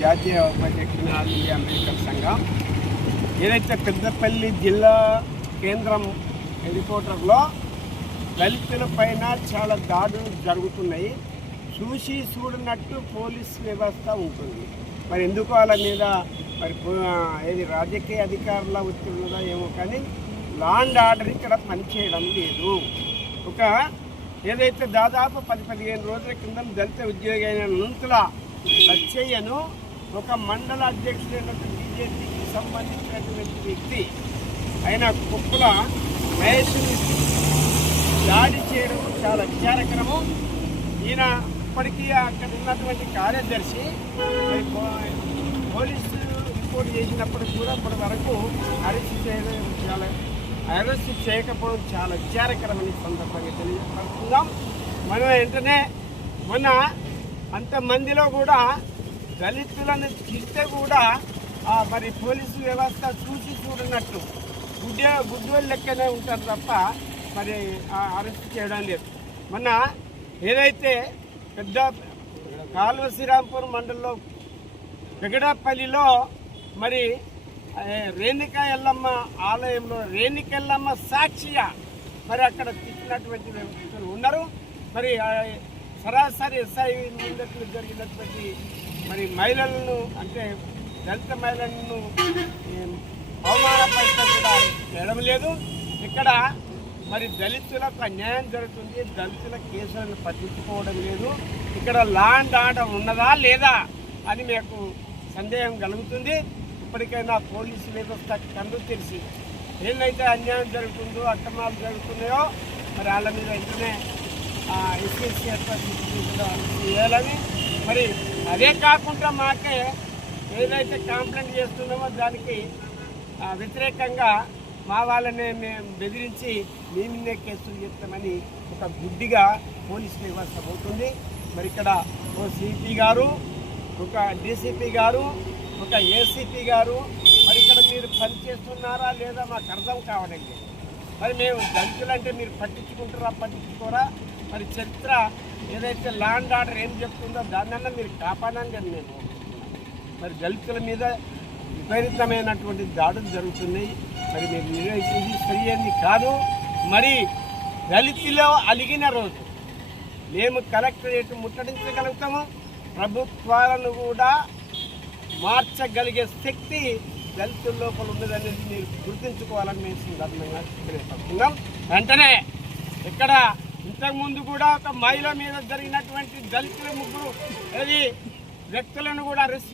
జాతీయ ఉపాధ్యక్షుని all India Ambedkar సంఘం ఏదైతే పెద్దపల్లి జిల్లా కేంద్రం హెలికాప్టర్లో దళితుల పైన చాలా దాడులు జరుగుతున్నాయి. చూసి చూడనట్టు పోలీస్ వ్యవస్థ ఉంటుంది. మరి ఎందుకు వాళ్ళ మీద మరి ఏది రాజకీయ అధికారుల ఒత్తిడిగా ఏమో కానీ లా అండ్ ఆర్డర్ ఇక్కడ పనిచేయడం లేదు. ఒక ఏదైతే దాదాపు 10-15 రోజుల కింద దళిత ఉద్యోగి అయిన నంతుల లచ్చయ్యను ఒక మండల అధ్యక్షుడైనటువంటి బీజేపీకి సంబంధించినటువంటి వ్యక్తి అయిన కుప్పల మహేష్ని దాడి చేయడం చాలా విచారకరము. ఈయన ఇప్పటికీ అక్కడ ఉన్నటువంటి కార్యదర్శి పోలీసులు రిపోర్ట్ చేసినప్పుడు కూడా ఇప్పటి వరకు అరెస్ట్ చేయకపోవడం చాలా విచారకరమని సందర్భంగా తెలియజేస్తున్నాం. మనం వెంటనే మొన్న అంతమందిలో కూడా దళితులను తిడితే కూడా మరి పోలీసు వ్యవస్థ చూసి చూడనట్టు గుడ్డోళ్ళు లెక్కనే ఉంటారు తప్ప మరి అరెస్ట్ చేయడం లేదు. మొన్న ఏదైతే పెద్ద కాలువ శ్రీరాంపూర్ మండలంలో పెగడపల్లిలో మరి రేణుకా ఎల్లమ్మ ఆలయంలో రేణుకా ఎల్లమ్మ సాక్షిగా మరి అక్కడ తిట్టినటువంటి వ్యక్తులు ఉన్నారు. మరి సరాసరి ఎస్ఐ ముందట్లు జరిగినటువంటి మరి మహిళలను అంటే దళిత మహిళలను అవమానపరిచడం కూడా చేయడం లేదు. ఇక్కడ మరి దళితులకు అన్యాయం జరుగుతుంది. దళితుల కేసులను పట్టించుకోవడం లేదు. ఇక్కడ లా అండ్ ఆర్డర్ ఉన్నదా లేదా అని మీకు సందేహం కలుగుతుంది. ఇప్పటికైనా పోలీసు వ్యవస్థ కండు తెలిసి ఏదైతే అన్యాయం జరుగుతుందో అక్రమాలు జరుగుతున్నాయో మరి వాళ్ళ మీద వెంటనే ఎస్ఎస్సీ చేయాలని, మరి అదే కాకుండా మాకే ఏదైతే కంప్లైంట్ చేస్తున్నామో దానికి వ్యతిరేకంగా మా వాళ్ళనే మేము బెదిరించి మేమిన్నే కేసులు చేస్తామని ఒక గుడ్డిగా పోలీస్ వ్యవస్థ పోతుంది. మరి ఇక్కడ ఓ సిపి గారు, ఒక డీసీపీ గారు, ఒక ఏసీపీ గారు మరి ఇక్కడ మీరు పనిచేస్తున్నారా లేదా మాకు అర్థం కావడండి. మరి మేము దళితులంటే మీరు పట్టించుకోరా? మరి చరిత్ర ఏదైతే లా అండ్ ఆర్డర్ ఏం చెప్తుందో దాన్నన్నా మీరు కాపాడండి అని మేము. మరి దళితుల మీద విపరీతమైనటువంటి దాడులు జరుగుతున్నాయి. మరి మీరు ఇది సరియని కాదు. మరి దళితులో అలిగిన రోజు మేము కలెక్టరేట్ ముట్టడించగలుగుతాము. ప్రభుత్వాలను కూడా మార్చగలిగే శక్తి దళితుల లోపల ఉన్నదనేది మీరు గుర్తుంచుకోవాలని మేము సందర్భంగా తెలియపడుతున్నాం. వెంటనే ఇక్కడ ఇంతకుముందు కూడా ఒక మహిళ మీద జరిగినటువంటి దళితుల 3 వ్యక్తులను కూడా అరెస్ట్